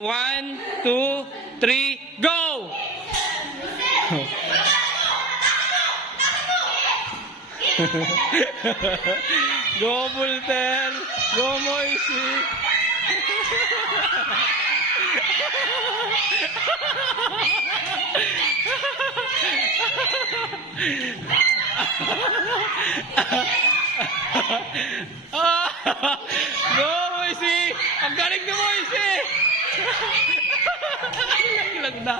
1, 2, 3, go! Go, Volter! Go, Moisey! Go, Moisey! Ang galing ni Moisey! Laglag na.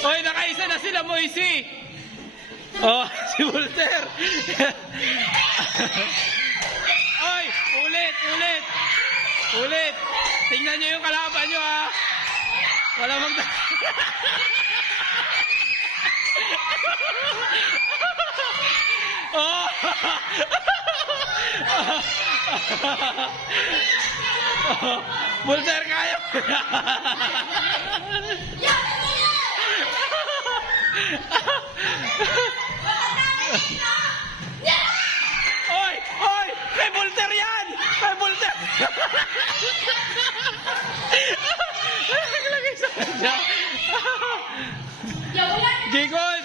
Hoy, nakaisa na sila, Moisey. Oh, si Volter. Oy, ulit. Ulit. Tingnan niyo yung kalaban niyo, ha. Wala Oh. Volter, kaya mo. Oy! Kay Volter yan! Kay Volter! Naglagay sa kanya. Gigod!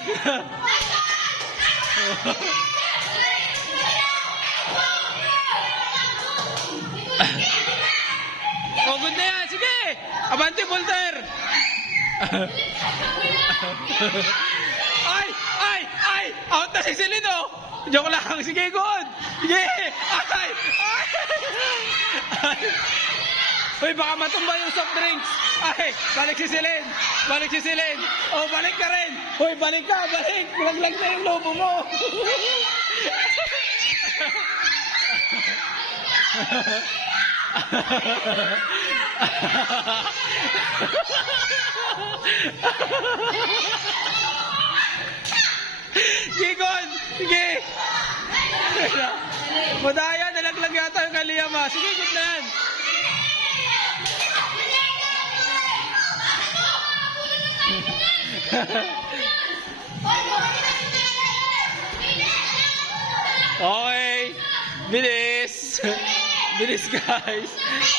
Oh, good na yan. Sige! Abante, Volter! Ay! Out na si Celino! Joke lang. Sige, good! Sige! Ay! Uy, baka matumba yung soft drinks. Ay! Balik si Celine! Oh, balik ka rin! Uy, balik ka! Balik! Laglag na yung lobo mo! Gigon! Sige! Madaya, nalaglag yata yung kaliyama. Sige, good na yan. Okay. Bilis. Bilis, guys.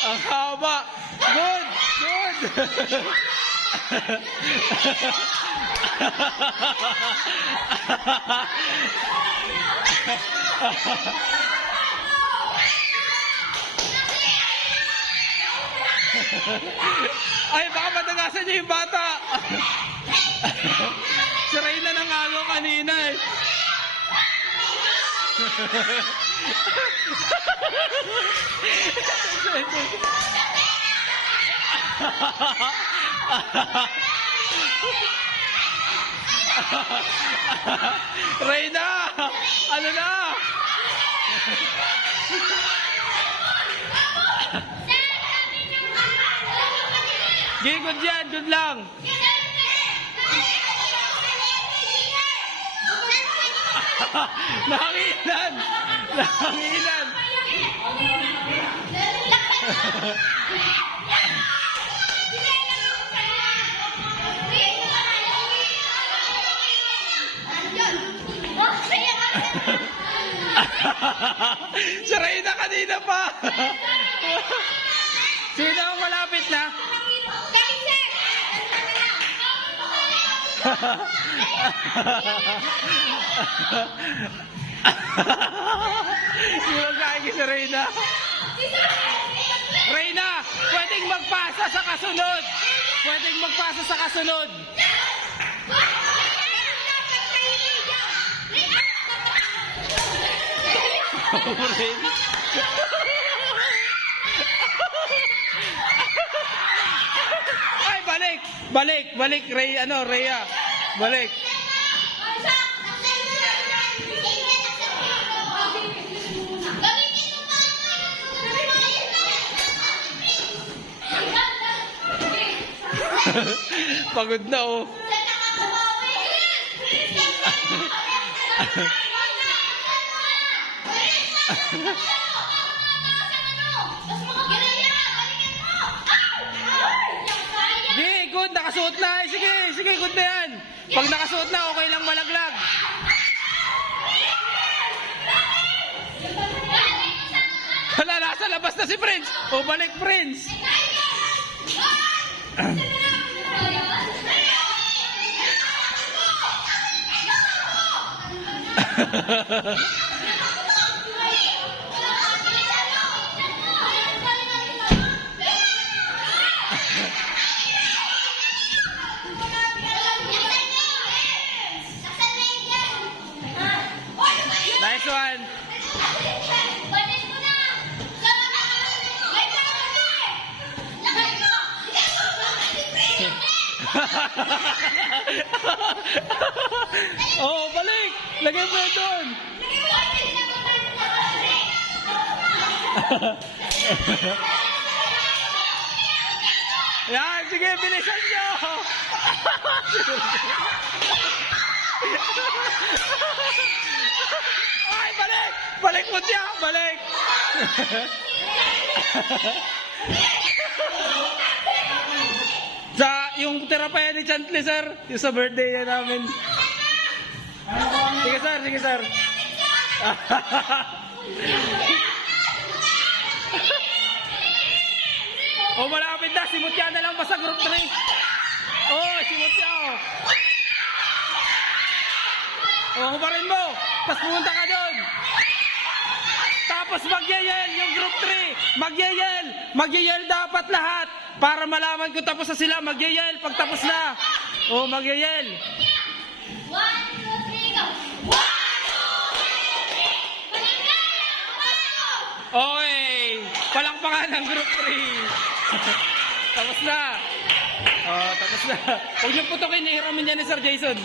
Ang haba. Good. Ay, baka matagasan niyo yung bata. Si Reyna nangalo kanina eh. Reyna! Ano na? Good yan, good lang. Nahanginan! Si Reyna kanina pa. Sino ang malapit na? Sino ang kain si Reyna? Reyna, pwedeng magpasa sa kasunod. Ay, balik, Rhea, balik. Pagod na, oh. Good, nakasuot na. Sige, good na yan. Pag nakasuot na, okay lang malaglag. Wala, nasa lalabas na si Prince. O, balik, Prince. Nice one. Oh, balik. Lagay mo yan doon. Yan, sige, bilisan nyo. Ay, balik. Balik mo siya, balik. Sa, yung tira pa yan ni Chantley, sir. Yung sa birthday yan namin. Sige, sir, sige, sir. Oh, malapit na. Si Mutya na lang ba sa group 3? Oh, si Mutya, oh. Oh, hubarin mo. Tapos pumunta ka doon. Tapos magyayel yung group 3. Magyayel. Magyayel dapat lahat. Para malaman kung tapos na sila. Magyayel pag tapos na. Oh, magyayel. 1, 2, 3, go! 1, 2, 3! Okay. Palakpakan ng group 3. Tapos na. Oh, tapos na. Huwag niyo putokin. Ihiramin niya ni Sir Jason.